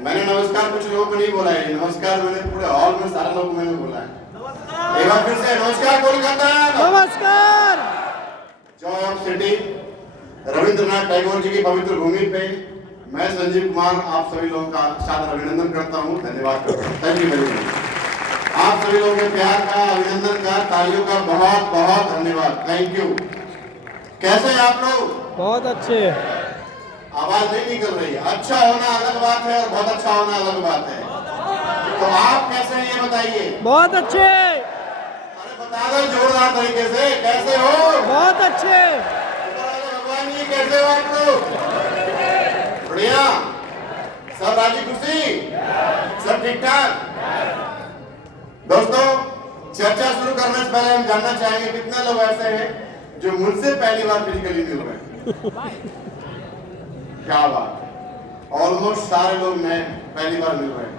मैंने नमस्कार कुछ लोगों को नहीं बोला है, नमस्कार मैंने पूरे हॉल में सारे लोगों को मैंने बोला है। एक बार फिर से नमस्कार कोलकाता, नमस्कार। Joy of city, Rabindranath Tagore ji की पवित्र भूमि पे मैं संजीव कुमार आप सभी लोगों का सादर अभिनंदन करता हूँ, धन्यवाद करता हूँ। Thank you very much. आप सभी लोगों के प्यार का, अभिनंदन का, तालियों का बहुत बहुत धन्यवाद। Thank you. कैसे हैं आप लोग? बहुत अच्छे। आवाज नहीं निकल रही है। अच्छा होना अलग बात है और बहुत अच्छा होना अलग बात है। तो आप कैसे हैं ये बताइए। बहुत अच्छे। अरे बता दो जोरदार तरीके से, कैसे हो? बहुत अच्छे। भगवान जी कैसे हो आप लोग? बढ़िया, सब राजी खुशी, सब ठीक ठाक। दोस्तों, चर्चा शुरू करने से पहले हम जानना चाहेंगे कितने लोग ऐसे हैं जो मुझसे पहली बार फिजिकली मिल रहे हैं। क्या बात, ऑलमोस्ट सारे लोग मैं पहली बार मिल रहे हैं।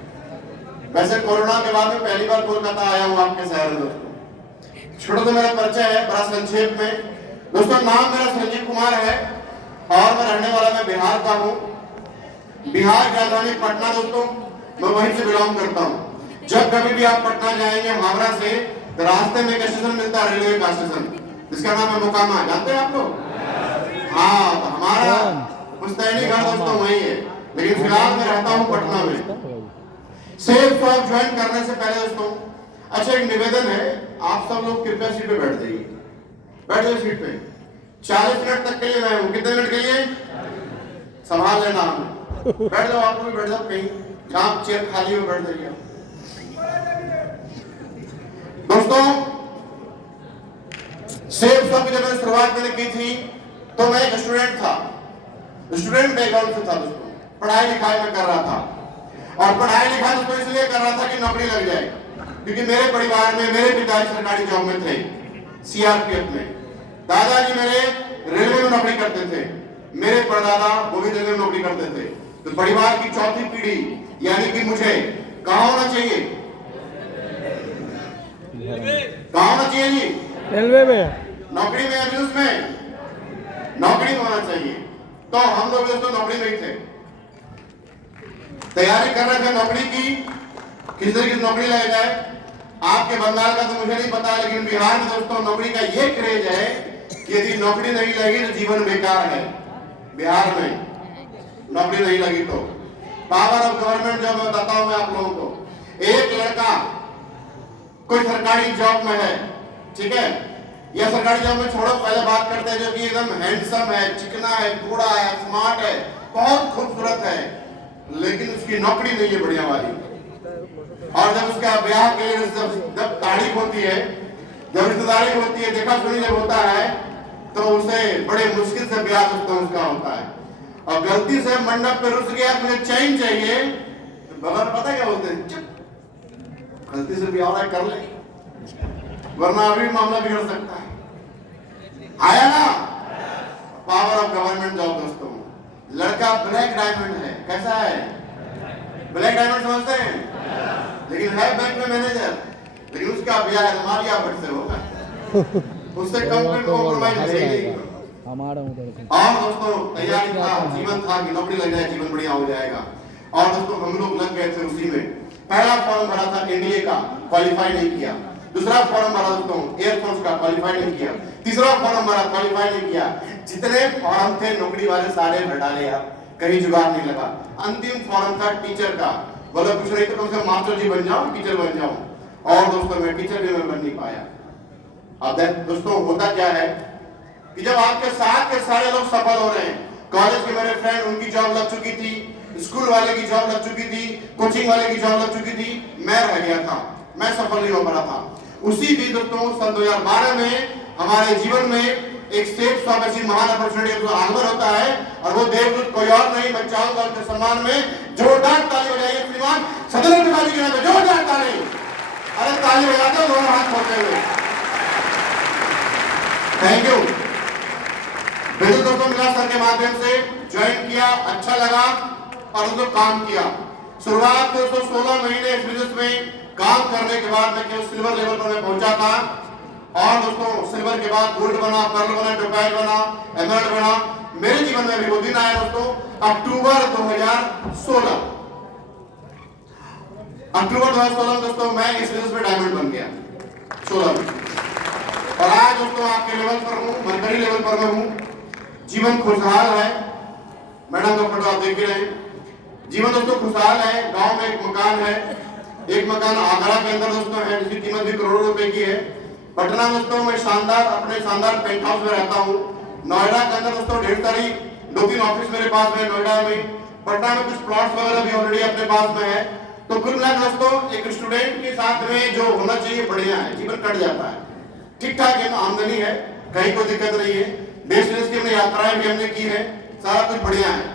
वैसे कोरोना के बाद में पहली बार कोलकाता आया हूँ आपके शहर में। दोस्तों छोटा तो मेरा परिचय है, बड़ा संक्षेप में। दोस्तों नाम मेरा संजीव कुमार है और मैं रहने वाला मैं बिहार का हूँ। बिहार की राजधानी पटना। दोस्तों मैं वहीं से बिलोंग करता हूँ। जब कभी भी आप पटना जाएंगे हावड़ा से तो रास्ते में एक स्टेशन मिलता है, रेलवे का स्टेशन, जिसका नाम है मोकामा। जानते हैं आप लोग? हाँ, तो हमारा पुश्तैनी घर दोस्तों वही है, लेकिन फिलहाल मैं रहता हूँ पटना में। सेफ फॉर ज्वाइन करने से पहले दोस्तों अच्छा एक निवेदन है, आप सब लोग कृपया सीट पे बैठ जाइए। बैठ जाइए सीट पे। 40 मिनट तक के लिए मैं हूँ। कितने मिनट के लिए? संभाल लेना हमें। बैठ जाओ, आप लोग बैठ जाओ, कहीं जहाँ चेयर खाली हो बैठ जाइए। दोस्तों सेफ फॉर की जब मैंने शुरुआत मैंने की थी तो मैं एक स्टूडेंट था, स्टूडेंट बैकग्राउंड से था दोस्तों। पढ़ाई लिखाई में कर रहा था और पढ़ाई लिखाई दोस्तों इसलिए कर रहा था कि नौकरी लग जाए, क्योंकि मेरे परिवार में मेरे पिताजी सरकारी जॉब में थे, सीआरपीएफ में। दादाजी मेरे रेलवे में नौकरी करते थे, मेरे परदादा वो भी रेलवे में नौकरी करते थे। तो परिवार की चौथी पीढ़ी यानी कि मुझे कहाँ होना चाहिए? कहाँ होना चाहिए जी? रेलवे में, नौकरी में, अभी में नौकरी में होना चाहिए। तो हम लोग दोस्तों नौकरी में ही थे, तैयारी कर रहे थे नौकरी की, किस तरह की नौकरी लग जाए। आपके बंगाल का तो मुझे नहीं पता, लेकिन बिहार में दोस्तों नौकरी का ये क्रेज है कि यदि नौकरी नहीं लगी तो जीवन बेकार है। बिहार में नौकरी नहीं लगी तो पावर ऑफ गवर्नमेंट जॉब बताता हूं मैं आप लोगों को। एक लड़का कोई सरकारी जॉब में है, ठीक है, या सरकारी जॉब में छोड़ो, पहले बात करते हैं जो कि एकदम हैंडसम है, चिकना है, बूढ़ा है, स्मार्ट है, बहुत खूबसूरत है, लेकिन उसकी नौकरी नहीं है बढ़िया वाली। और जब उसका ब्याह के लिए जब तारीख होती है, जब रिश्तेदारी होती है, देखा सुनी जब होता है, तो उसे बड़े मुश्किल से ब्याह दोस्तों उसका होता है। और गलती से मंडप पे रुस गया, मुझे चैन चाहिए, तो बगल में पता क्या बोलते हैं? चुप, गलती से ब्याह कर ले, वरना अभी मामला बिगड़ सकता है। आया ना पावर ऑफ गवर्नमेंट जॉब दोस्तों। लड़का ब्लैक डायमंड है। कैसा है? ब्लैक डायमंड समझते हैं? लेकिन है बैंक में मैनेजर, लेकिन उसका ब्याह हमारी भट्ट से होगा, उससे कॉम्प्रोमाइज नहीं। और दोस्तों तैयारी था, जीवन था कि नौकरी लग जाए, जीवन बढ़िया हो जाएगा। और दोस्तों हम लोग लग गए थे उसी में। पहला फॉर्म भरा था एनडीए का, क्वालिफाई नहीं किया। दूसरा फॉर्म भरा दोस्तों एयरफोर्स का, क्वालिफाई नहीं किया। तीसरा फॉर्म भरा, क्वालिफाई नहीं किया। जितने फॉर्म थे नौकरी वाले सारे भरा लिया, कहीं जुगाड़ नहीं लगा। अंतिम फॉर्म था टीचर का, बोला कुछ नहीं तो कम से मास्टर जी बन जाऊं, टीचर बन जाऊं। और दोस्तों मैं टीचर भी मैं बन नहीं पाया। अब दोस्तों होता क्या है कि जब आपके साथ के सारे लोग सफल हो रहे हैं, कॉलेज के मेरे फ्रेंड उनकी जॉब लग चुकी थी, स्कूल वाले की जॉब लग चुकी थी, कोचिंग वाले की जॉब लग चुकी थी, मैं रह गया था, मैं सफल नहीं हो पा रहा था। उसी भी दोस्तों सन 2012 में हमारे जीवन में एक सेफ शॉप ऐसी महान अपॉर्चुनिटी का आगमन होता है, और वो देवदूत कोई और नहीं, मैं चाहूंगा उनके सम्मान में जोरदार ताली बजाइए। श्रीमान सदन तिवारी के नाम पे जोरदार ताली। अरे ताली बजाते हो दोनों हाथ खोलते हुए। Thank you. बिल्कुल दोस्तों मिला सर के माध्यम से ज्वाइन किया, अच्छा लगा और उसको काम किया। शुरुआत दोस्तों 16 महीने इस बिजनेस में काम करने के बाद मैं केवल सिल्वर लेवल पर मैं पहुंचा था, और दोस्तों सिल्वर के बाद गोल्ड बना, पर्ल बना, टोपाइल बना, एमराल्ड बना। मेरे जीवन में भी वो दिन आया दोस्तों, अक्टूबर 2016 अक्टूबर 2016 में दोस्तों मैं इस बिजनेस में डायमंड बन गया 16 में, और आज दोस्तों आपके लेवल पर हूँ, मरकरी लेवल पर मैं हूँ। जीवन खुशहाल है, मैडम का फोटो आप देख ही रहे हैं। जीवन दोस्तों खुशहाल है। गांव में एक मकान है, एक मकान आगरा के अंदर दोस्तों है जिसकी कीमत भी करोड़ों रुपए की है। पटना दोस्तों मैं अपने शानदार पेंट हाउस में रहता हूँ। नोएडा के अंदर दोस्तों ढेर सारी 2-3 ऑफिस मेरे पास में नोएडा में। पटना में कुछ प्लॉट्स वगैरह भी ऑलरेडी अपने पास में है। तो कुल मिलाकर दोस्तों एक स्टूडेंट के साथ में जो होना चाहिए बढ़िया है, जीवन कट जाता है, ठीक ठाक आमदनी है, कहीं कोई दिक्कत नहीं है। देश विदेश की हमने यात्राएं भी हमने की है, सारा कुछ बढ़िया है।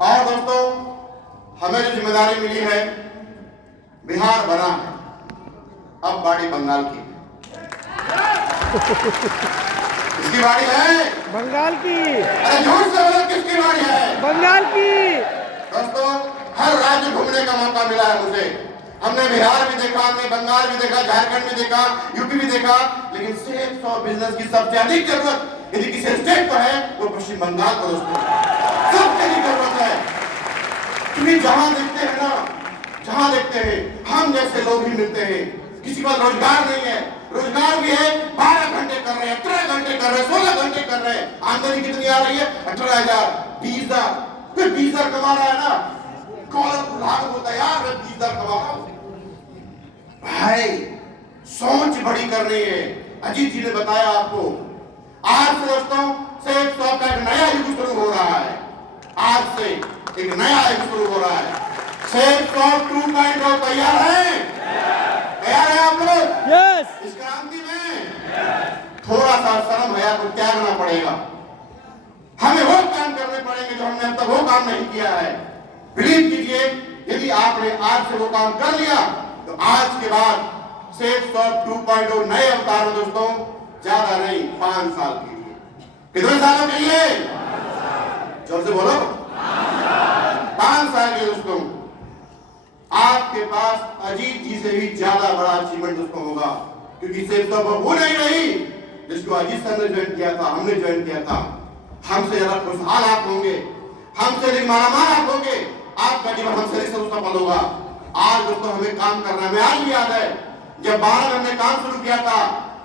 और दोस्तों हमें जो जिम्मेदारी मिली है, बिहार बना है, अब बाड़ी बंगाल की किसकी बाड़ी है? बंगाल की। अरे झूठ से बोलो, किसकी बाड़ी है? बंगाल की। दोस्तों हर राज्य घूमने का मौका मिला है मुझे। हमने बिहार भी देखा, हमने बंगाल भी देखा, झारखंड भी देखा, यूपी भी देखा, लेकिन सेल्स और बिजनेस की सबसे अधिक जरूरत यदि किसी स्टेट को है वो पश्चिम बंगाल को दोस्तों सबसे अधिक जरूरत है। क्योंकि जहां देखते हैं ना, जहां देखते हैं हम जैसे लोग ही मिलते हैं। किसी का रोजगार नहीं है, रोजगार भी है, 12 घंटे कर रहे हैं, 13 घंटे कर रहे हैं, 16 घंटे कर रहे हैं। आमदनी कितनी आ रही है? 18,000, 20,000। कोई 20,000 कमा रहा है ना, कॉलर लागत होता है यार, 20,000 कमा रहा हूं भाई। सोच बड़ी करनी है। अजीत जी ने बताया आपको, आज से दोस्तों सेल्स शॉप का एक नया युग शुरू हो रहा है। आज से एक नया युग शुरू हो रहा है। सेल्स शॉप 2.0 तैयार है? तैयार है आप लोग? यस। इस क्रांति में थोड़ा सा शर्म हया को त्यागना पड़ेगा। हमें वो काम करने पड़ेंगे जो हमने अब तक वो काम नहीं किया है। बिलीव कीजिए, यदि आपने आज से वो काम कर लिया तो आज के बाद सेल्स शॉप 2.0 नए अवतार में दोस्तों ज्यादा नहीं 5 साल के लिए। कितने सालों के लिए? जोर से बोलो। 5 साल के दोस्तों आपके पास अजीत जी से भी ज्यादा बड़ा अचीवमेंट दोस्तों होगा। क्योंकि सेल्स शॉप वो नहीं रही जिसको अजीत सर ने ज्वाइन किया था, हमने ज्वाइन किया था। हमसे ज्यादा खुशहाल आप होंगे, हमसे अधिक मालामाल आप होंगे, आपका जीवन हमसे अधिक सफल होगा। आज दोस्तों हमें काम करना है। मैं आज भी याद है जब 12 में हमने काम शुरू किया था,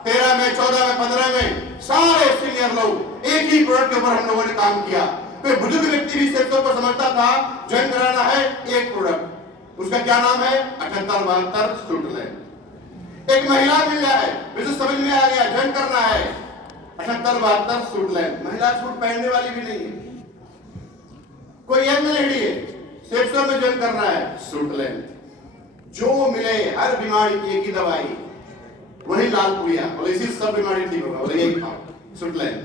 13 में, 14 में, 15 में सारे सीनियर लोग एक ही प्रोडक्ट के ऊपर हम लोगों ने काम किया। कोई बुजुर्ग व्यक्ति भी सेल्स पर समझता था ज्वाइन कराना है एक प्रोडक्ट, उसका क्या नाम है? 78-72 स्टूडेंट। एक महिला मिल जाए, बिजनेस समझ में आ गया, ज्वाइन करना है 78-72 स्टूडेंट। महिला सूट पहनने वाली भी नहीं है, कोई यंग लेडी है, सेल्स में ज्वाइन करना है स्टूडेंट। जो मिले हर बीमारी की एक ही दवाई, वही लाल पुड़िया, बोले इसी सब बीमारी ठीक होगा, बोले यही खाओ सुटलैंड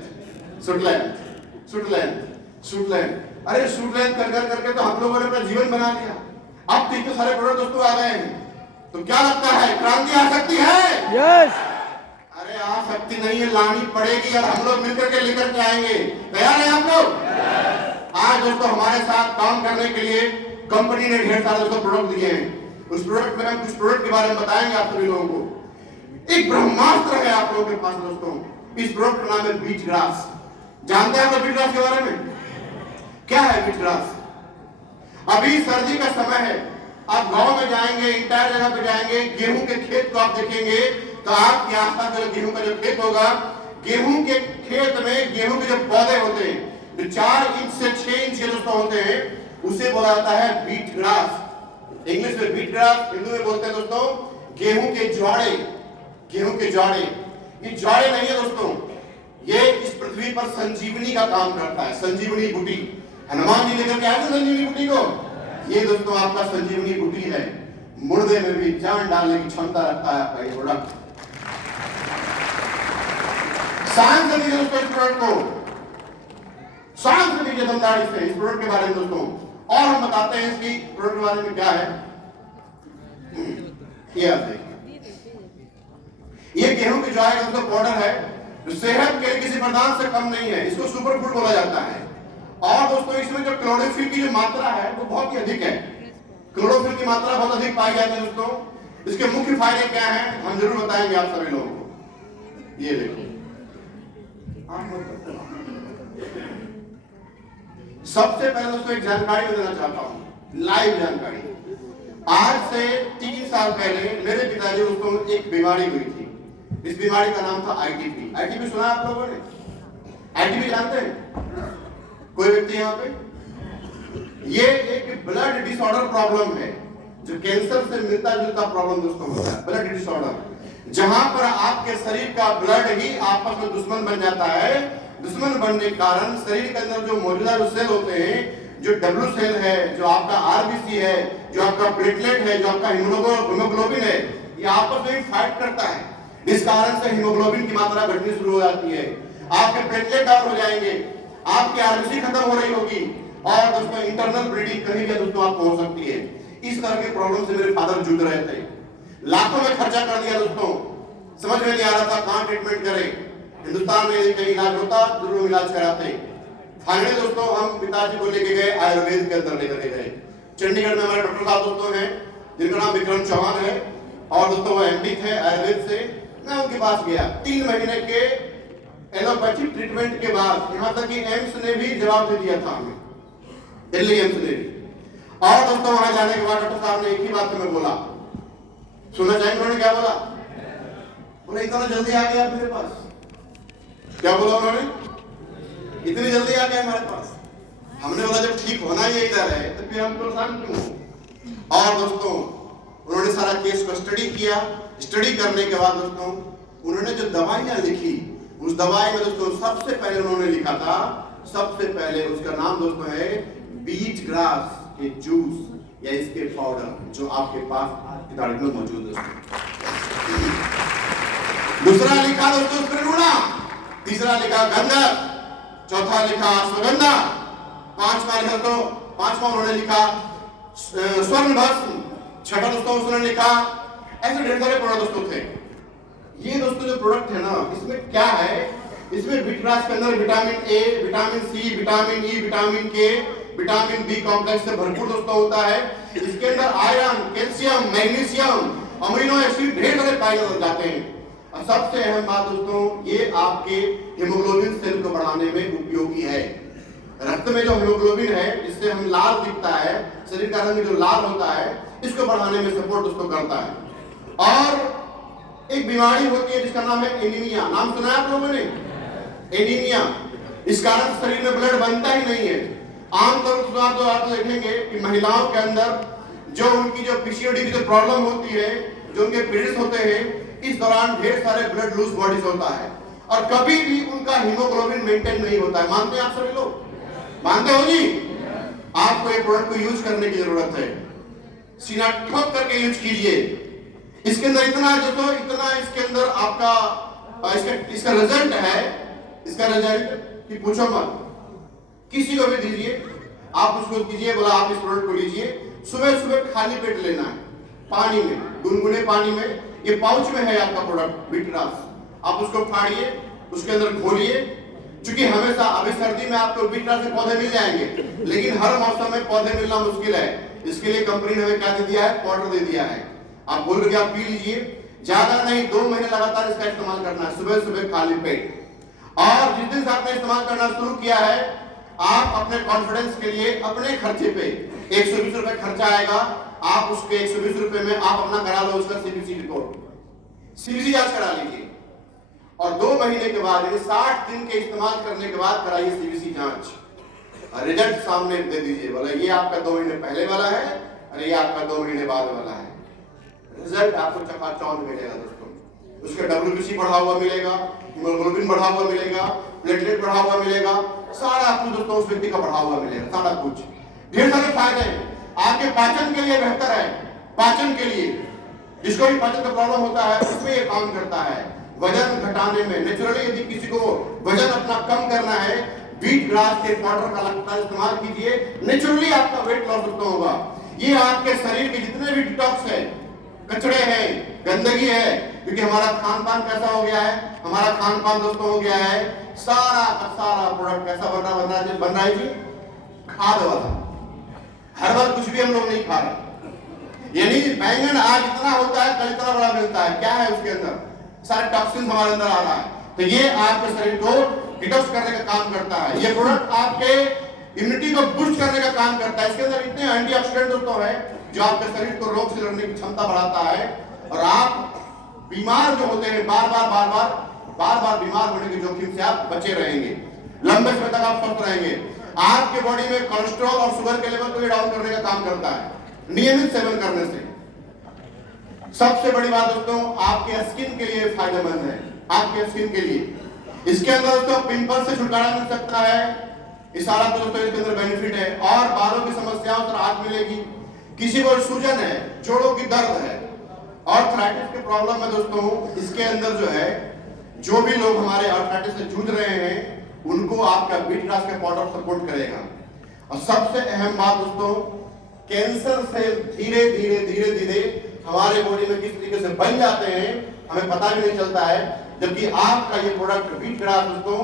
सुटलैंड सुटलैंड सुटलैंड। अरे सुटलैंड कर कर करके तो हम लोगों ने अपना जीवन बना लिया। अब तो इतने सारे प्रोडक्ट दोस्तों आ गए हैं, तो क्या लगता है क्रांति आ सकती है? यस। अरे आ सकती नहीं है, लानी पड़ेगी और हम लोग मिलकर के लेकर के आएंगे। तैयार है आप लोग? आज दोस्तों हमारे साथ काम करने के लिए कंपनी ने ढेर सारे दोस्तों प्रोडक्ट दिए हैं। उस प्रोडक्ट में हम कुछ प्रोडक्ट के बारे में बताएंगे आप सभी लोगों को। एक ब्रह्मास्त्र है आप लोगों के पास दोस्तों। इस प्रोडक्ट का नाम है बीट ग्रास। जानते हैं आप बीट ग्रास के बारे में? क्या है बीट ग्रास? अभी सर्दी का समय है, आप गांव में जाएंगे, इंटायर जगह पे जाएंगे, गेहूं के खेत को आप देखेंगे तो आपके आसपास जो गेहूं का जो खेत होगा, गेहूं के खेत में गेहूं के जो पौधे होते हैं जो 4 इंच से 6 इंच के दोस्तों होते हैं, उसे बोला जाता है बीट ग्रास। इंग्लिश में बीट ग्रास, हिंदू में बोलते हैं दोस्तों गेहूं के ज्वाड़े। गेहूं के ज्वाड़े, ये ज्वाड़े नहीं है दोस्तों, ये इस पृथ्वी पर संजीवनी का काम करता है। संजीवनी बूटी हनुमान जी लेकर के आए थे संजीवनी बूटी को। ये दोस्तों आपका संजीवनी बूटी है, मुर्दे में भी जान डालने की क्षमता रखता है आपका ये प्रोडक्ट। शांत से दीजिए दोस्तों इस प्रोडक्ट को, शांत से दीजिए दमदारी से इस प्रोडक्ट के बारे में दोस्तों। और हम बताते हैं इसकी प्रोडक्ट के बारे में क्या है। ये आप देखिए, ये गेहूं के ज्वार का दोस्तों पाउडर है जो सेहत के लिए किसी वरदान से कम नहीं है। इसको सुपर फूड बोला जाता है। और दोस्तों इसमें जो क्लोरोफिल की जो मात्रा है वो बहुत ही अधिक है। क्लोरोफिल की मात्रा बहुत अधिक पाई जाती है दोस्तों। इसके मुख्य फायदे क्या हैं हम जरूर बताएंगे आप सभी लोगों को। ये देखो, सबसे पहले दोस्तों एक जानकारी देना चाहता हूं, लाइव जानकारी। आज से 3 साल पहले मेरे पिताजी उसको एक बीमारी हुई थी। इस बीमारी का नाम था आईटीपी। आईटीपी सुना आप लोगों ने? आईटीपी जानते हैं कोई व्यक्ति यहाँ पे? ये एक ब्लड डिसऑर्डर प्रॉब्लम है जो कैंसर से मिलता जुलता प्रॉब्लम दोस्तों होता है। ब्लड डिसऑर्डर जहां पर आपके शरीर का ब्लड ही आपस में दुश्मन बन जाता है। दुश्मन बनने के कारण शरीर के अंदर जो मौजूदा जो सेल होते हैं, जो डब्ल्यू सेल है, जो आपका आरबीसी है, जो आपका प्लेटलेट है, जो आपका हीमोग्लोबिन है, ये आपस में फाइट करता है। इस कारण से हीमोग्लोबिन की मात्रा घटनी शुरू हो जाती है, आपके प्लेटलेट डाउन हो जाएंगे, आपकी आरबीसी खत्म हो रही होगी और दोस्तों इंटरनल ब्लीडिंग कहीं भी दोस्तों आपको हो सकती है। इस तरह के प्रॉब्लम से मेरे फादर जूझ रहे थे। लाखों में खर्चा कर दिया दोस्तों, समझ में नहीं आ रहा था कहां ट्रीटमेंट करें। हिंदुस्तान में यदि कहीं इलाज होता जरूर इलाज कराते। फाइनली दोस्तों हम पिताजी को लेके गए आयुर्वेद के अंदर लेकर के गए। चंडीगढ़ में हमारे डॉक्टर साहब दोस्तों हैं जिनका नाम विक्रम चौहान है और दोस्तों वो एमडी थे आयुर्वेद से। मैं उनके पास गया 3 महीने के एलोपैथिक ट्रीटमेंट के बाद, यहां तक कि एम्स ने भी जवाब दे दिया था हमें, दिल्ली एम्स ने। और दोस्तों वहां जाने के बाद डॉक्टर साहब ने एक ही बात हमें बोला, सुनना चाहेंगे उन्होंने क्या बोला? बोले इतना जल्दी आ गया मेरे पास। क्या बोला उन्होंने? इतनी जल्दी आ गया हमारे पास। हमने बोला जब ठीक होना ही इधर है तो फिर हम परेशान क्यों हो? और दोस्तों उन्होंने सारा केस को स्टडी किया। स्टडी करने के बाद दोस्तों उन्होंने जो दवाइयां लिखी, उस दवाई में दोस्तों सबसे पहले उन्होंने लिखा था, सबसे पहले उसका नाम दोस्तों है बीच ग्रास के जूस या इसके पाउडर, जो आपके पास किताब में मौजूद है। दूसरा लिखा दोस्तों स्पिरुलिना, तीसरा लिखा गंधक, चौथा लिखा अश्वगंधा, पांचवा उन्होंने लिखा स्वर्ण भस्म, छठा दोस्तों उन्होंने लिखा, ऐसे ढेर सारे प्रोडक्ट दोस्तों थे। ये दोस्तों जो प्रोडक्ट है ना, इसमें क्या है? इसमें बीटरास के अंदर vitamin A, vitamin C, vitamin E, vitamin K, vitamin B complex से भरपूर दोस्तों होता है। इसके अंदर iron, calcium, magnesium, amino acid ढेर सारे पाए जाते हैं। और सबसे अहम बात दोस्तों, ये आपके हीमोग्लोबिन सेल को बढ़ाने में उपयोगी है। रक्त में जो हीमोग्लोबिन है, जिससे हम लाल दिखता है, शरीर का रंग जो लाल होता है, इसको बढ़ाने में सपोर्ट दोस्तों करता है। और एक बीमारी होती है जिसका नाम है एनीमिया। नाम सुना है आप लोगों ने? एनीमिया। इस कारण शरीर में ब्लड बनता ही नहीं है। आमतौर पर आप देखेंगे कि महिलाओं के अंदर जो उनकी जो पीसीओडी की जो प्रॉब्लम होती है, जो उनके पीरियड्स होते हैं, इस दौरान ढेर सारे ब्लड लूज बॉडीज होता है और कभी भी उनका हीमोग्लोबिन मेंटेन नहीं होता है। मानते हैं आप सभी लोग? मानते हो जी? आपको ये प्रोडक्ट को यूज करने की जरूरत है। सीना ठोक करके यूज कीजिए। इसके अंदर इतना इसके अंदर आपका इसका रिजल्ट है, इसका रिजल्ट कि पूछो मत। किसी को भी दीजिए, आप उसको कीजिए, बोला आप इस प्रोडक्ट को लीजिए, सुबह सुबह खाली पेट लेना है, पानी में, गुनगुने पानी में। ये पाउच में है आपका प्रोडक्ट बीटरास, आप उसको फाड़िए, उसके अंदर घोलिए। क्योंकि हमेशा अभी सर्दी में आपको बीटरास के पौधे मिल जाएंगे, लेकिन हर मौसम में पौधे मिलना मुश्किल है। इसके लिए कंपनी ने हमें क्या दे दिया है? पाउडर दे दिया है। आप बोल रहे आप पी लीजिए, ज्यादा नहीं, 2 महीने लगातार इसका इस्तेमाल करना है, सुबह सुबह खाली पेट। और जिस दिन से आपने इस्तेमाल करना शुरू किया है, आप अपने कॉन्फिडेंस के लिए अपने खर्चे पे 120 रुपए खर्चा आएगा, आप उसके 120 रुपए में आप अपना करा लो उसका सीबीसी रिपोर्ट, सीबीसी जांच करा लीजिए। और 2 महीने के बाद, 60 दिन के इस्तेमाल करने के बाद कराइए सीबीसी जांच, रिजल्ट सामने दे दीजिए। बोला ये आपका 2 महीने पहले वाला है और ये आपका 2 महीने बाद वाला है। रिजल्ट आपको चकाचौंध मिलेगा दोस्तों। उसका डब्ल्यूबीसी बढ़ा हुआ मिलेगा, हीमोग्लोबिन बढ़ा हुआ मिलेगा, प्लेटलेट बढ़ा हुआ मिलेगा, सारा कुछ दोस्तों उस व्यक्ति का बढ़ा हुआ मिलेगा, सारा कुछ। ढेर सारे फायदे हैं। आपके पाचन के लिए बेहतर है, पाचन के लिए, जिसको भी पाचन का प्रॉब्लम होता है उसमें ये काम करता है। वजन घटाने में नेचुरली, यदि किसी को वजन अपना कम करना है, बीट ग्रास के पाउडर का लगता है इस्तेमाल कीजिए, नेचुरली आपका वेट लॉस होगा। ये आपके शरीर के जितने भी डिटॉक्स है, कचड़े हैं, गंदगी है, क्योंकि हमारा खान पान कैसा हो गया है, हमारा खान पान दोस्तों हो गया है, सारा का सारा प्रोडक्ट कैसा बन रहा है जी? खाद वाला। हर बार कुछ भी हम लोग नहीं खा रहे। यानी बैंगन आज इतना होता है, कल इतना बड़ा मिलता है, क्या है उसके अंदर? सारे टॉक्सिन हमारे अंदर आ रहा है। तो ये आपके शरीर को डिटॉक्स करने का काम करता है। ये प्रोडक्ट आपके इम्यूनिटी को बूस्ट करने का काम करता है। इसके अंदर इतने एंटीऑक्सीडेंट दोस्तों तत्व है जो आपके शरीर को रोग से लड़ने की क्षमता बढ़ाता है और आप बीमार जो होते हैं बार बार बीमार होने के जोखिम से आप बचे रहेंगे, लंबे समय तक आप स्वस्थ रहेंगे। आपके बॉडी में कोलेस्ट्रॉल और शुगर के लेवल को भी डाउन करने का काम करता है नियमित सेवन करने से। सबसे बड़ी बात दोस्तों, आपके स्किन के लिए फायदेमंद है, आपके स्किन के लिए। इसके अंदर दोस्तों पिंपल से छुटकारा मिल सकता है, इस सारा तो दोस्तों इसके अंदर बेनिफिट है। और बालों की समस्याओं से राहत मिलेगी। किसी को सूजन है, जोड़ों की दर्द है, आर्थराइटिस के प्रॉब्लम में दोस्तों इसके अंदर जो है, जो भी लोग हमारे आर्थराइटिस से जूझ रहे हैं उनको आपका बीट ग्रास का पाउडर सपोर्ट करेगा। और सबसे अहम बात दोस्तों, कैंसर सेल धीरे धीरे हमारे बॉडी में किस तरीके से बन जाते हैं हमें पता भी नहीं चलता है, जबकि आपका ये प्रोडक्ट बीट ग्रास दोस्तों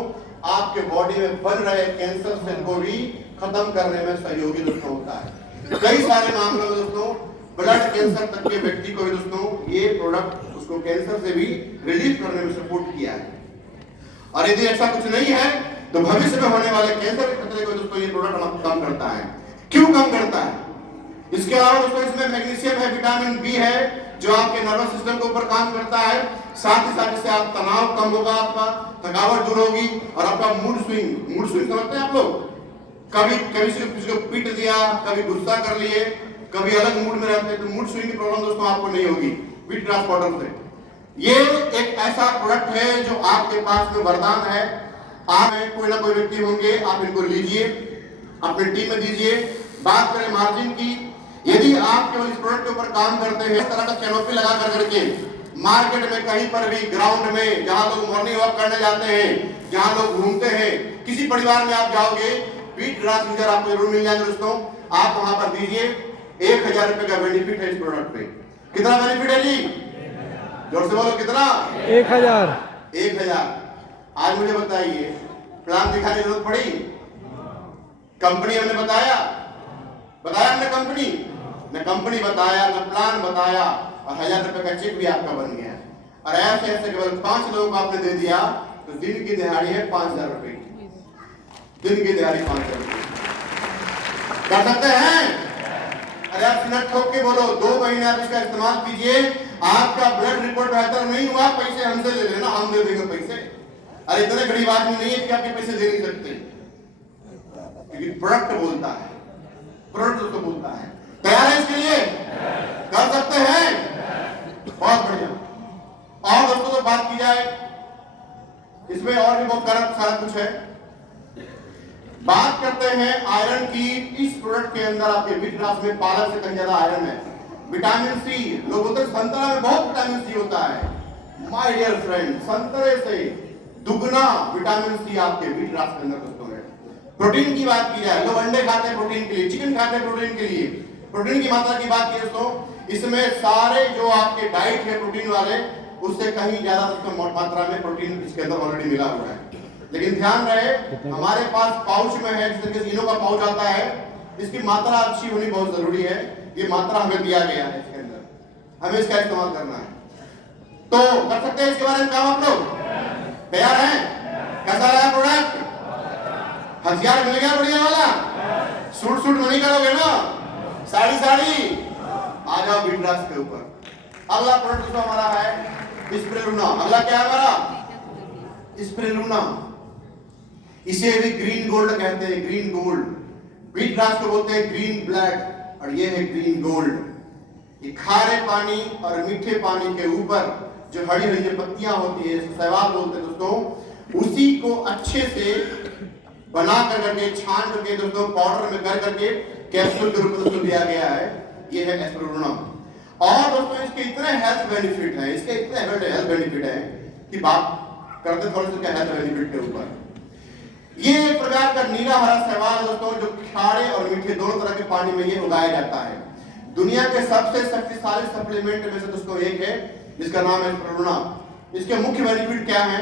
आपके बॉडी में बन रहे कैंसर सेल को भी खत्म करने में सहयोगी दोस्तों होता है। कई सारे मामलों में दोस्तों ब्लड कैंसर तक के व्यक्ति को भी दोस्तों ये प्रोडक्ट उसको कैंसर से भी रिलीफ करने में सपोर्ट किया है। और यदि ऐसा कुछ नहीं है तो भविष्य में होने वाले कैंसर के खतरे को दोस्तों ये प्रोडक्ट कम करता है। क्यों कम करता है? इसके अलावा दोस्तों इसमें मैग्नीशियम है, विटामिन बी है जो आपके नर्वस सिस्टम के ऊपर काम करता है। साथ ही साथ इससे आप तनाव कम होगा, आपका थकावट दूर होगी और आपका मूड स्विंग समझते हैं आप लोग? कभी किसी को पीट दिया, कभी गुस्सा कर लिए, कभी अलग मूड में रहते हैं तो मूड स्विंग की प्रॉब्लम दोस्तों आपको नहीं होगी बीट ग्रास पाउडर से। ये एक ऐसा प्रोडक्ट है जो आपके पास में वरदान है। आप कोई ना कोई व्यक्ति होंगे, आप इनको लीजिए, अपनी टीम में दीजिए। बात करें मार्जिन की, यदि आप केवल इस प्रोडक्ट के ऊपर काम करते हैं, इस तरह का कैनोपी लगा करके मार्केट में कहीं पर भी ग्राउंड में जहां लोग मॉर्निंग वॉक करने जाते हैं, जहां लोग घूमते हैं, किसी परिवार में आप जाओगे बीट ग्रास यूजर आपको जरूर मिल जाएंगे दोस्तों। आप वहां पर दीजिए, 1000 रुपए का बेनिफिट है इस प्रोडक्ट पे। कितना बेनिफिट है जी? जोर से बोलो कितना? 1000। आज मुझे बताइए, प्लान दिखाने की जरूरत पड़ी? कंपनी हमने बताया हमने कंपनी बताया, न प्लान बताया, और 1000 रुपए का चेक भी आपका बन गया। और ऐसे केवल 5 लोगों को आपने दे दिया तो दिन की दिहाड़ी है 5000 रुपए की। दिन की दिहाड़ी 5000 रुपए कर सकते हैं? अरे आप सिनट ठोक के बोलो, 2 महीने आप इसका इस्तेमाल कीजिए। आपका ब्लड रिपोर्ट बेहतर नहीं हुआ, पैसे हमसे ले लेना, हम दे देंगे पैसे। अरे इतने गरीब आदमी नहीं है कि आपके पैसे दे नहीं सकते, क्योंकि प्रोडक्ट बोलता है, प्रोडक्ट तो बोलता है। तैयार है इसके लिए? कर सकते हैं? बहुत बढ़िया। और दोस्तों तो बात की जाए, इसमें और भी बहुत सारा कुछ है। बात करते हैं आयरन की। इस प्रोडक्ट के अंदर आपके बीट ग्रास में पालक से कहीं ज्यादा आयरन है। विटामिन सी, लोग बोलते हैं संतरा में बहुत विटामिन सी होता है। माय डियर फ्रेंड, संतरे से दुगना विटामिन सी आपके बीट ग्रास के अंदर दोस्तों है। प्रोटीन की बात की जाए, लोग अंडे खाते हैं प्रोटीन के लिए, चिकन खाते हैं प्रोटीन के लिए। प्रोटीन की मात्रा की बात की दोस्तों, इसमें सारे जो आपके डाइट है प्रोटीन वाले, उससे कहीं ज्यादा दोस्तों मात्रा में प्रोटीन इसके अंदर ऑलरेडी मिला हुआ है। लेकिन ध्यान रहे, हमारे पास पाउच में है, जिस तरीके से इनो का पाउच आता है, इसकी मात्रा अच्छी होनी बहुत जरूरी है। ये मात्रा हमें दिया गया है इसके अंदर, हमें इसका इस्तेमाल करना है। तो कर सकते हैं इसके बारे में काम आप लोग? तैयार हैं? कैसा लगा प्रोडक्ट? हथियार मिल गया बढ़िया वाला? सूट में नहीं करोगे ना? साड़ी आ जाओ बीट ग्रास के ऊपर। अगला प्रोडक्ट हमारा है स्पिरुलिना। अगला क्या है हमारा? स्पिरुलिना। इसे भी ग्रीन गोल्ड कहते हैं, ग्रीन गोल्ड। बीट ग्रास को बोलते हैं ग्रीन ब्लैक, और ये है ग्रीन गोल्ड। ये खारे पानी और मीठे पानी के ऊपर जो हरी हरी जो पत्तियां होती है, शैवाल बोलते हैं दोस्तों, उसी को अच्छे से बना करके छान करके दोस्तों पाउडर में कर करके कैप्सूल के रूप में दोस्तों दिया गया है। ये है स्पिरुलिना। और दोस्तों इसके इतने हेल्थ बेनिफिट है, इसके इतने हेल्थ बेनिफिट है कि बात करते थोड़े से हेल्थ बेनिफिट के ऊपर। ये एक प्रकार का नीला हरा शैवाल है दोस्तों, जो खारे और मीठे दोनों तरह के पानी में ये उगाया जाता है। दुनिया के सबसे शक्तिशाली सप्लीमेंट में से दोस्तों एक है, जिसका नाम है स्पिरुलिना। इसके मुख्य बेनिफिट क्या है?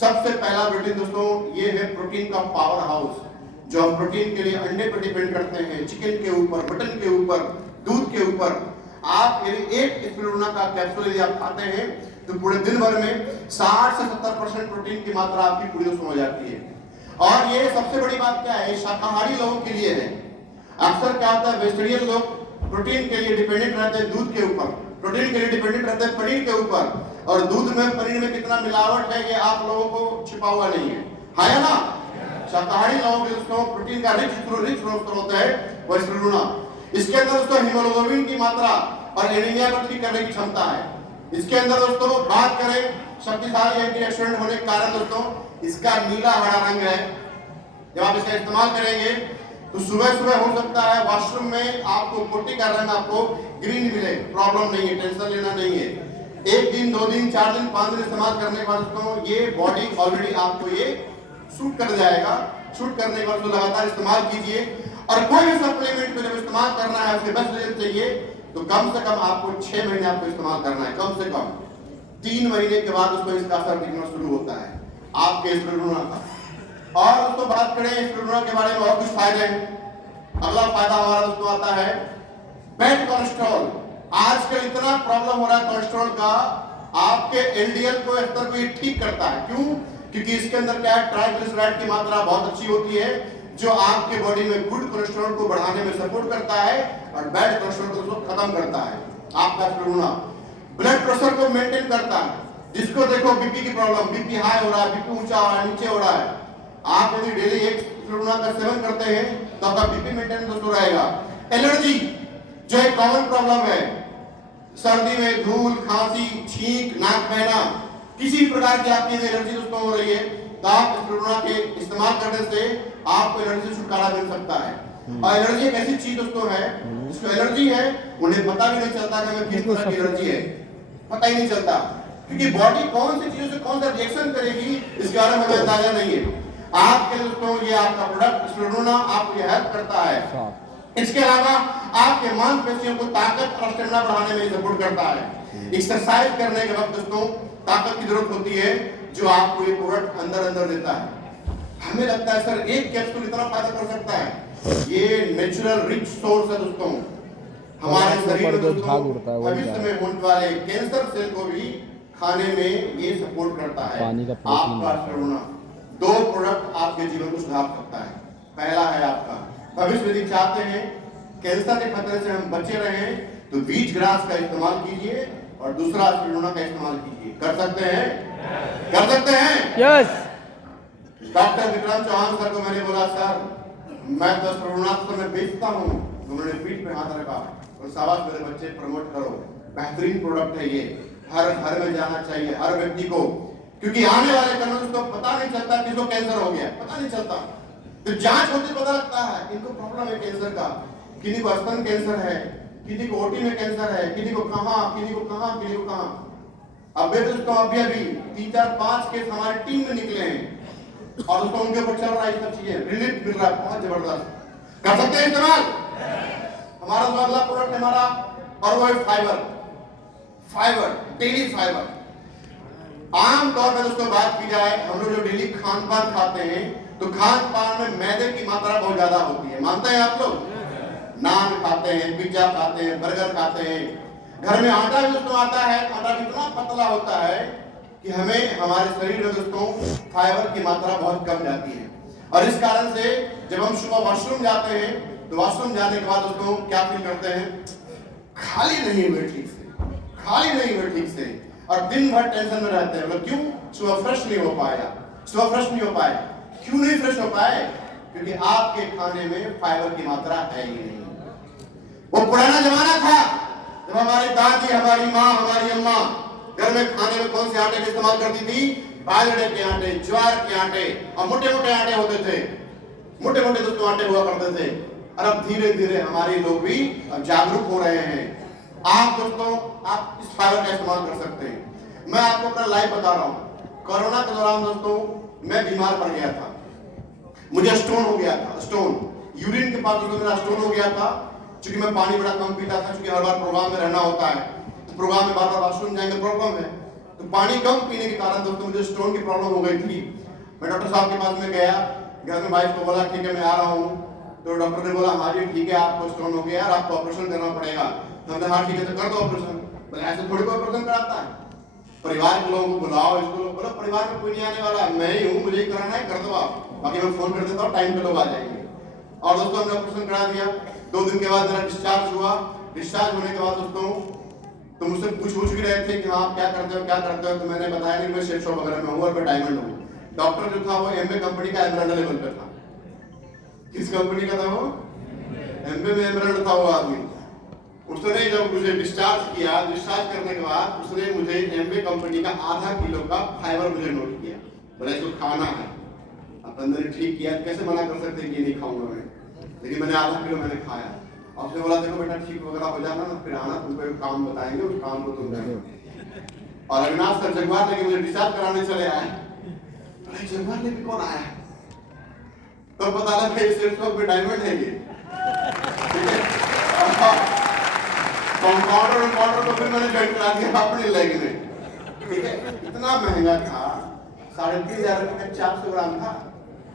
सबसे पहला बेनिफिट दोस्तों ये है प्रोटीन का पावर हाउस। जो हम प्रोटीन के लिए अंडे पर डिपेंड करते हैं, चिकन के ऊपर, मटन के ऊपर, दूध के ऊपर। आप यदि एक स्पिरुलिना का कैप्सूल यदि आप खाते हैं तो पूरे दिन भर में 60 से 70% प्रोटीन की मात्रा आपकी पूरी दोस्तों हो जाती है। और ये सबसे बड़ी बात क्या है, शाकाहारी लोगों के लिए है। अक्सर क्या होता है, वेजिटेरियन लोग प्रोटीन के लिए डिपेंडेंट रहते हैं दूध के ऊपर, प्रोटीन के लिए डिपेंडेंट रहते हैं पनीर के ऊपर, और दूध में पनीर में कितना मिलावट है ये आप लोगों को छिपा हुआ नहीं है या ना? शाकाहारी लोगों के दोस्तों प्रोटीन का रिच स्रोत होता है वो स्पिरुलिना। इसके अंदर दोस्तों हीमोग्लोबिन की मात्रा और एनीमिया को ठीक करने की क्षमता है। इसके अंदर दोस्तों बात करें शक्तिशाली एंटीऑक्सीडेंट होने के कारण दोस्तों इसका नीला हरा रंग है। जब आप इसका इस्तेमाल करेंगे तो सुबह सुबह हो सकता है वॉशरूम में आपको पोटी का रंग आपको ग्रीन मिले, प्रॉब्लम नहीं है, टेंशन लेना नहीं है। 1 दिन 2 दिन 4 दिन 5 दिन इस्तेमाल करने के बाद दोस्तों ये बॉडी ऑलरेडी आपको ये सूट कर जाएगा। सूट करने के बाद लगातार इस्तेमाल कीजिए, और कोई भी सप्लीमेंट को जब इस्तेमाल करना है उसके बेस्ट रिजल्ट चाहिए तो कम से कम आपको 6 महीने आपको इस्तेमाल करना है, कम से कम 3 महीने के बाद उसको इसका असर दिखना शुरू होता है आपके स्पिरुलिना का। और दोस्तों बात करें स्पिरुलिना के बारे में और कुछ फायदे हैं। अगला फायदा हमारा दोस्तों आता है बैड कोलेस्ट्रॉल। आजकल इतना प्रॉब्लम हो रहा है कोलेस्ट्रॉल का, आपके एलडीएल को स्तर को ये ठीक करता है। क्यों? क्योंकि इसके अंदर क्या है, ट्राइग्लिसराइड की मात्रा बहुत अच्छी होती है जो आपके बॉडी में गुड कोलेस्ट्रॉल को बढ़ाने में सपोर्ट करता है और बैड कोलेस्ट्रॉल को खत्म करता है। आपका स्पिरुलिना ब्लड प्रेशर को मेंटेन करता है। जिसको देखो बीपी की प्रॉब्लम, बीपी हाई हो रहा है, बीपी ऊंचा हो रहा है, नीचे हो रहा है, आप यदि डेली एक स्पिरुलिना का सेवन करते हैं तो आपका बीपी मेंटेन दोस्तों रहेगा। एलर्जी जो एक कॉमन प्रॉब्लम है, सर्दी में धूल, खांसी, छींक, नाक बहना, किसी भी प्रकार की आपकी एलर्जी दोस्तों हो रही है तो आप स्पिरुलिना के इस्तेमाल करने से आपको एलर्जी से छुटकारा मिल सकता है। और एलर्जी एक ऐसी चीज दोस्तों है जिसको एलर्जी है उन्हें पता भी नहीं चलता कि हमें किस तरह की एलर्जी है, पता ही नहीं चलता, क्योंकि बॉडी कौन सी चीजों से कौन सा रिएक्शन करेगी इसके बारे में हमें अंदाजा नहीं है। आपके दोस्तों ये आपका प्रोडक्ट स्पिरुलिना आपको ये हेल्प करता है। इसके अलावा आपके मांसपेशियों को ताकत और स्टेमिना बढ़ाने में सपोर्ट करता है। एक्सरसाइज करने के वक्त दोस्तों ताकत की जरूरत होती है जो आपको ये प्रोडक्ट अंदर देता है। हमें लगता है सर एक कैप्सूल इतना फायदा कर सकता है, ये नेचुरल रिच सोर्स है दोस्तों। हमारे शरीर में दोस्तों भविष्य में होने वाले कैंसर सेल को भी खाने में ये सपोर्ट करता है। आपका स्पिरुलिना 2 प्रोडक्ट आपके जीवन को सुधार सकता है। पहला है आपका भविष्य यदि चाहते हैं कैंसर के खतरे से हम बचे रहें तो बीज ग्रास का इस्तेमाल कीजिए और दूसरा स्पिरुलिना का इस्तेमाल कीजिए। कर सकते हैं? कर सकते हैं? Yes. Doctor Vikram Chauhan sir को मैंने बोला सर मैं तो स्पिरुलिना तो मैं बेचता हूँ, उन्होंने पीठ पे हाथ रखा और शाबाश मेरे बच्चे प्रमोट करो, बेहतरीन प्रोडक्ट है ये, हर घर में जाना चाहिए हर व्यक्ति को, क्योंकि आने वाले कल तो पता नहीं चलता किसको कैंसर हो गया, पता नहीं चलता, तो जांच होती पता लगता है इनको प्रॉब्लम है कैंसर का, किसी को स्तन कैंसर है, किसी को ओटी में कैंसर है, किसी को कहां, किसी को कहां, किसी को कहां। अब दोस्तों अभी 3 4 5 केस हमारी टीम में निकले हैं और दोस्तों उनके ऊपर चल रहा है सब चीजें, रिलीफ मिल रहा है बहुत जबरदस्त। कर सकते हैं इस्तेमाल। हमारा जो अगला प्रोडक्ट है हमारा और वो है फाइबर, डेली फाइबर। आम तौर पर दोस्तों बात की जाए हम लोग जो डेली खान पान खाते हैं तो खान पान में मैदे की मात्रा बहुत ज्यादा होती है, मानते हैं आप लोग? नान खाते हैं, पिज्जा खाते हैं, बर्गर खाते हैं, घर में आटा भी दोस्तों आता है, आटा इतना पतला होता है कि हमें हमारे शरीर में दोस्तों फाइबर की मात्रा बहुत कम जाती है। और इस कारण से जब हम सुबह वॉशरूम जाते हैं तो वॉशरूम जाने के बाद दोस्तों क्या फील करते हैं? खाली नहीं हुए ठीक से, खाली नहीं हुए ठीक से, और दिन भर टेंशन में रहते हैं। मतलब क्यों? सुबह फ्रेश नहीं हो पाया, सुबह फ्रेश नहीं हो पाए। क्यों नहीं फ्रेश हो पाए? क्योंकि आपके खाने में फाइबर की मात्रा है ही नहीं। वो पुराना जमाना था जब हमारी दादी, हमारी माँ, हमारी अम्मा घर में खाने में कौन से आटे का इस्तेमाल करती थी? बाजरे के आटे, ज्वार के आटे, और मोटे मोटे आटे होते थे, मोटे मोटे दोस्तों आटे हुआ करते थे। और अब धीरे धीरे हमारे लोग भी अब जागरूक हो रहे हैं। आप दोस्तों आप इस फाइबर का इस्तेमाल कर सकते हैं। मैं आपको अपना लाइव बता रहा हूँ, कोरोना के दौरान दोस्तों मैं बीमार पड़ गया था, मुझे स्टोन हो गया था, स्टोन यूरिन के पास मेरा स्टोन हो गया था। क्योंकि मैं पानी बड़ा कम पीता था, क्योंकि हर बार प्रोग्राम में रहना होता है तो प्रोग्राम में बार बार वॉशरूम जाएंगे प्रॉब्लम है, तो पानी कम पीने के कारण दोस्तों मुझे स्टोन की प्रॉब्लम हो गई थी। मैं डॉक्टर साहब के पास में गया, घर में वाइफ को बोला ठीक है मैं आ रहा हूँ, तो डॉक्टर ने बोला हाँ जी ठीक है आपको स्टोन हो गया और आपको ऑपरेशन करना पड़ेगा। हमने हाँ ठीक है तो कर दो ऑपरेशन। बोले ऐसे थोड़ी कोई ऑपरेशन कराता है, परिवार के लोगों को बुलाओ, इसको बोलो परिवार में कोई नहीं आने वाला, मैं ही हूँ, मुझे ही कराना है, कर दो आप, बाकी मैं फोन कर देता हूँ, टाइम पे लोग आ जाएंगे। और दोस्तों हमने ऑपरेशन करा दिया। 2 दिन के बाद मेरा डिस्चार्ज हुआ डिस्चार्ज होने के बाद दोस्तों तो मुझसे पूछ भी रहे थे कि हाँ क्या करते हो, तो मैंने बताया नहीं मैं शेर शॉप वगैरह में हूँ और मैं डायमंड हूँ। डॉक्टर जो था वो एमबे कंपनी का एमरल्ड लेवल पे था। किस कंपनी का था वो? एमबे में एमरल्ड था वो आदमी। उसने जब मुझे डिस्चार्ज किया, डिस्चार्ज करने के बाद उसने मुझे एमबे कंपनी का आधा किलो का फाइबर मुझे नोट किया, बोला इसको खाना है। अब अंदर ठीक किया, कैसे मना कर सकते कि नहीं खाऊंगा मैं, लेकिन मैंने आधा किलो मैंने खाया। और उसने बोला देखो बेटा ठीक वगैरह हो जाना ना फिर आना, तुमको एक काम बताएंगे, उस काम को तुम करो। और अविनाश सर जगवार लेके मुझे डिस्चार्ज कराने चले आए। अरे जगवार लेके कौन आया? तो पता लगा इस शॉप में डायमंड है ये, ठीक है। कंपाउंडर को फिर मैंने ज्वाइन करा दिया अपने लेग में, ठीक है। इतना महंगा था, 3,500 रुपए का 400 ग्राम था।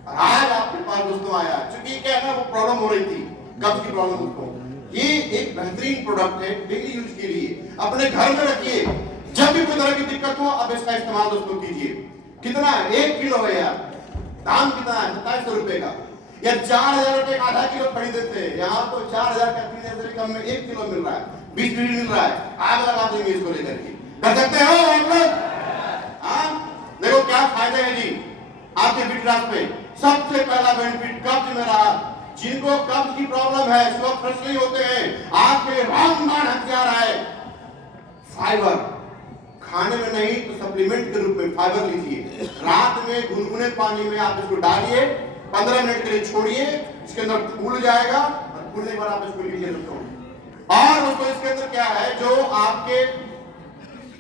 और आज आपके पास दोस्तों आया, क्योंकि क्या है ना वो प्रॉब्लम हो रही थी, कब्ज की प्रॉब्लम दोस्तों। ये एक बेहतरीन प्रोडक्ट है डेली यूज के लिए, अपने घर में रखिए। जब भी कोई तरह की दिक्कत हो आप इसका इस्तेमाल दोस्तों कीजिए। कितना है? 1 किलो है यार, दाम कितना है? 2700 रुपए का। या 4,000 रुपए का आधा किलो खरीदे थे, यहाँ तो 4,000 का 3,000 से कम में 1 किलो मिल रहा है, 20 मिनट मिल रहा है। आग लगा देंगे इसको लेकर के, कर सकते हो आप लोग? हाँ देखो क्या फायदे हैं जी आपके विटरास में। सबसे पहला बेनिफिट कब्ज में राहत। जिनको कब्ज की प्रॉब्लम है, स्वस्थ फ्रेश नहीं होते हैं, आपके रामबाण हथियार है फाइबर। खाने में नहीं तो सप्लीमेंट के रूप में फाइबर लीजिए। रात में गुनगुने पानी में आप इसको डालिए, 15 मिनट के लिए छोड़िए, इसके अंदर फूल जाएगा और फूलने के बाद आप इसको लीजिए दोस्तों। और दोस्तों इसके अंदर क्या है, जो आपके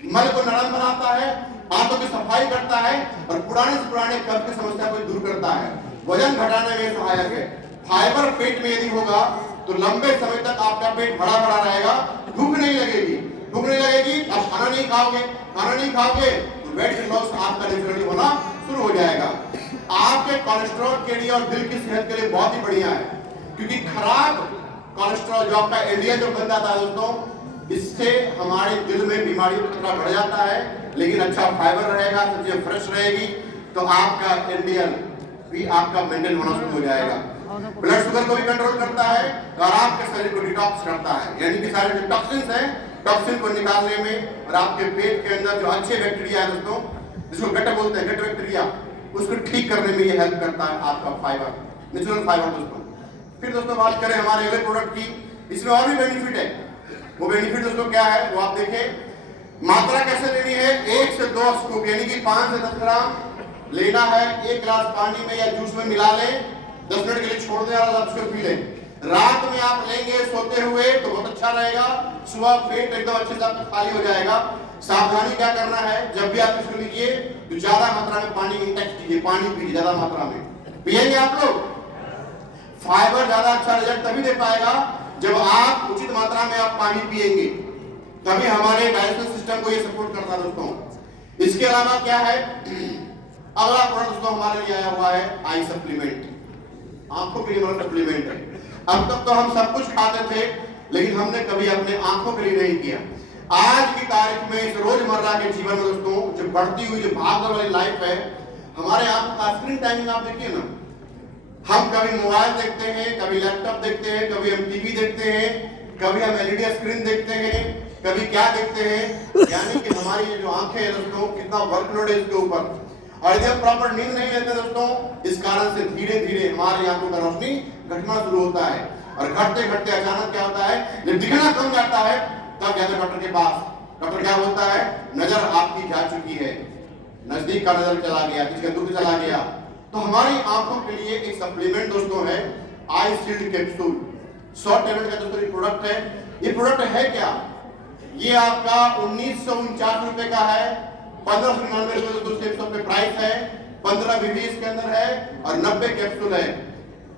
मल को नरम बनाता है, आंतों की सफाई करता है और पुराने से पुराने कब्ज की समस्या को दूर करता है, वजन घटाने में सहायक है। फाइबर पेट में यदि होगा तो लंबे समय तक आपका पेट भरा भरा रहेगा, भूख नहीं लगेगी। भूख नहीं लगेगी, आप खाना नहीं खाओगे तो वेट लॉस आपका नेचुरली होना शुरू हो जाएगा। आपके कोलेस्ट्रॉल के लिए और दिल की सेहत के लिए बहुत ही बढ़िया है, क्योंकि खराब कोलेस्ट्रॉल जो आपका एलडीएल जो बन जाता है दोस्तों, इससे हमारे दिल में बीमारियों का खतरा बढ़ जाता है। लेकिन अच्छा फाइबर रहेगा, सब्जियां फ्रेश रहेगी तो आपका एलडीएल भी आपका मेंटेन होना शुरू हो जाएगा। ब्लड शुगर को भी कंट्रोल करता है और आपके शरीर को डिटॉक्स करता है, यानी कि सारे जो टॉक्सिन्स हैं, टॉक्सिन को निकालने में और आपके पेट के अंदर जो अच्छे बैक्टीरिया है दोस्तों, जिसको गट बोलते हैं, गट बैक्टीरिया, उसको ठीक करने में ये हेल्प करता है आपका फाइबर, नेचुरल फाइबर दोस्तों। फिर दोस्तों बात करें हमारे अगले प्रोडक्ट की, इसमें और भी बेनिफिट है। वो बेनिफिट दोस्तों क्या है वो आप देखें। मात्रा कैसे लेनी है? 1 से 2 स्कूप यानी कि 5 से 10 ग्राम लेना है। 1 गिलास पानी में या जूस में मिला लें, 10 मिनट के लिए छोड़ दें और आप उसको पी लें। रात में आप लेंगे सोते हुए तो बहुत अच्छा रहेगा, सुबह पेट एकदम अच्छे से आपका खाली हो जाएगा। सावधानी क्या करना है, जब भी आप इसको लीजिए तो ज्यादा मात्रा में पानी इंटेक कीजिए, पानी पीजिए ज्यादा मात्रा में। पिएंगे आप लोग? फाइबर ज्यादा अच्छा रिजल्ट तभी दे पाएगा जब आप उचित मात्रा में आप पानी पिएंगे, तभी हमारे डाइजेशन सिस्टम को ये सपोर्ट करता है दोस्तों। इसके अलावा क्या है, अगला प्रोडक्ट दोस्तों हमारे लिए आया हुआ है आई सप्लीमेंट, आंखों के लिए सप्लीमेंट है। अब तक तो हम सब कुछ खाते थे, लेकिन हमने कभी अपने आंखों के लिए नहीं किया। आज की तारीख में इस रोजमर्रा के जीवन में दोस्तों, जो बढ़ती हुई जो भागदौड़ वाली लाइफ है, हमारे आंखों का स्क्रीन टाइमिंग आप देखिए ना, हम कभी मोबाइल देखते हैं, कभी लैपटॉप देखते हैं, कभी हम टीवी देखते हैं, कभी हम एलईडी स्क्रीन देखते हैं, कभी क्या देखते हैं, यानी कि हमारी जो आंखें हैं दोस्तों, कितना वर्कलोड है इसके ऊपर। और यदि हम प्रॉपर नींद नहीं लेते दोस्तों, इस कारण से धीरे धीरे हमारी आंखों का रोशनी घटना शुरू होता है। और घटते घटते अचानक क्या होता है, जब दिखना कम जाता है तब जाते डॉक्टर के पास। डॉक्टर क्या बोलता है, नजर आपकी जा चुकी है, नजदीक का नजर चला गया, किसका दूर चला गया। तो हमारी आंखों के लिए एक सप्लीमेंट दोस्तों है आई शील्ड कैप्सूल। 100 टैबलेट का दोस्तों ये प्रोडक्ट है। ये प्रोडक्ट है क्या, ये आपका 1949 रुपए का है, 1599 रुपए दोस्तों इस पे प्राइस है, 15 बीबी इसके अंदर है और 90 कैप्सूल है।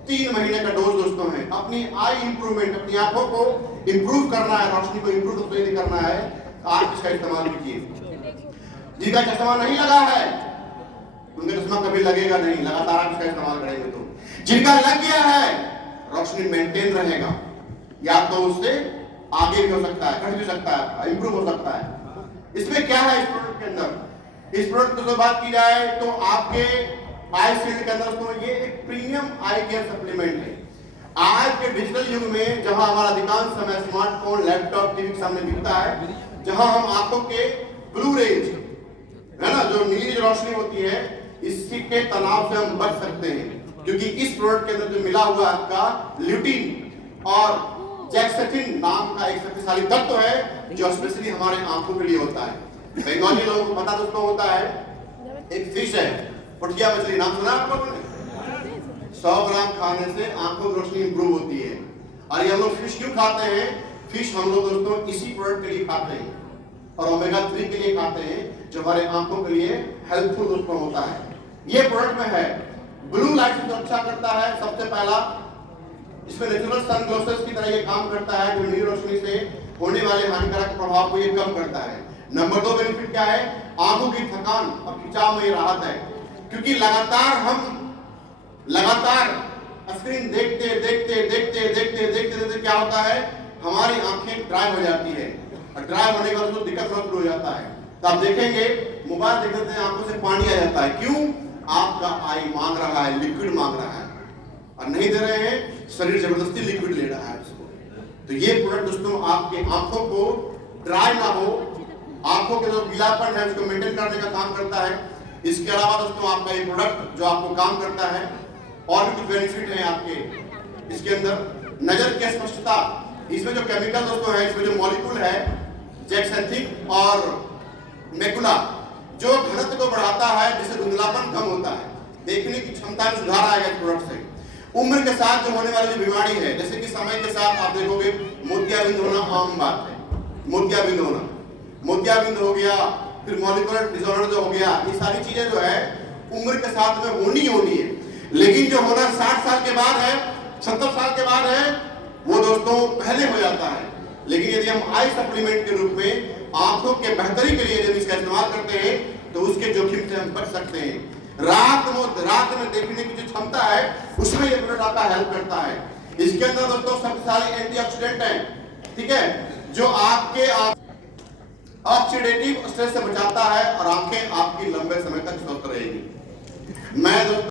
3 महीने का डोज दोस्तों है। अपनी आई इंप्रूवमेंट, अपनी आंखों को इंप्रूव करना है, रोशनी को इंप्रूव दोस्तों यदि करना है, आप इसका इस्तेमाल कीजिए। जिनका चश्मा नहीं लगा है उनका चश्मा कभी लगेगा नहीं, लगातार आप इसका इस्तेमाल करेंगे तो। जिनका लग गया है, रोशनी मेंटेन रहेगा, या तो उससे आगे भी हो सकता है, घट भी सकता है, इंप्रूव हो सकता है। इसमें क्या है इस प्रोडक्ट के अंदर, इस प्रोडक्ट की बात की जाए तो आपके आई शील्ड के अंदर दोस्तों ये एक प्रीमियम आई केयर सप्लीमेंट है। आज के डिजिटल युग में जहां हमारा अधिकांश समय स्मार्टफोन, लैपटॉप, टीवी के सामने बीतता है, जहां हम आंखों के ब्लू रेज, है ना, जो नीली रोशनी होती है, इसी के तनाव से हम बच सकते हैं, क्योंकि इस प्रोडक्ट के अंदर जो मिला हुआ है आपका ल्यूटीन और जेक्सेटिन नाम का एक शक्तिशाली तत्व है, जो स्पेशली हमारे आंखों के लिए होता है। बंगाली लोगों को पता दोस्तों होता है, एक फिश है पुठिया मछली, नाम सुना आप लोगों ने? 100 ग्राम खाने से आंखों की रोशनी इंप्रूव होती है। और ये हम लोग फिश क्यों खाते हैं? फिश हम लोग दोस्तों इसी प्रोडक्ट के लिए खाते हैं और ओमेगा 3 के लिए खाते हैं, जो हमारे आंखों के लिए हेल्पफुल दोस्तों होता है। ये प्रोडक्ट में है ब्लू लाइट से सुरक्षा करता है। सबसे पहला, इसमें नेचुरल सन ग्लासेस की तरह ये काम करता है, जो नीली रोशनी से होने वाले हानिकारक प्रभाव को ये कम करता है। नंबर 2 बेनिफिट क्या है? आंखों की थकान और खिंचाव में राहत है, क्योंकि लगातार स्क्रीन देखते क्या होता है, हमारी आंखें ड्राई हो जाती है और ड्राई होने के बाद तो दिक्कत शुरू हो जाता है। तो आप देखेंगे मोबाइल देखते हैं आंखों से पानी आ जाता है। क्यों? आपका आई मांग रहा है, लिक्विड मांग रहा है और नहीं दे रहे हैं, शरीर जबरदस्ती लिक्विड ले रहा है उसको। तो ये प्रोडक्ट दोस्तों आपके आंखों को ड्राई ना हो, आंखों के जो गीलापन है उसको मेंटेन करने का काम करता है। इसके अलावा दोस्तों आपका ये प्रोडक्ट जो आपको काम करता है, और भी कुछ बेनिफिट है आपके इसके अंदर। नजर की स्पष्टता, इसमें जो केमिकल दोस्तों है, इसमें जो मॉलिक्यूल है जेक्सेंथिन और मैकुला, जो घनत्व को बढ़ाता है, जिससे धुंधलापन कम होता है, देखने की क्षमता में सुधार आएगा इस प्रोडक्ट से। उम्र के साथ जो होने वाली जो बीमारी है, जैसे कि समय के साथ आप देखोगे मोतियाबिंद होना आम बात है, मोतियाबिंद हो गया, फिर मॉलिक्यूलर डिसऑर्डर जो हो गया, ये सारी चीजें जो है उम्र के साथ में होनी है। लेकिन जो होना 60 साल के बाद है, 70 साल के बाद है, वो दोस्तों पहले हो जाता है। लेकिन यदि हम आई सप्लीमेंट के रूप में आंखों के बेहतरी के लिए यदि इसका इस्तेमाल करते हैं, तो उसके जोखिम से हम बच सकते हैं। रात में देखने की जो क्षमता है, उसमें ये प्रोडक्ट आपका हेल्प करता है। इसके अंदर दोस्तों शक्तिशाली एंटीऑक्सीडेंट है, ठीक है, जो आपके ऑक्सीडेटिव स्ट्रेस से बचाता है और आंखें आपकी लंबे समय तक स्वस्थ रहेगी। मैं दोस्तों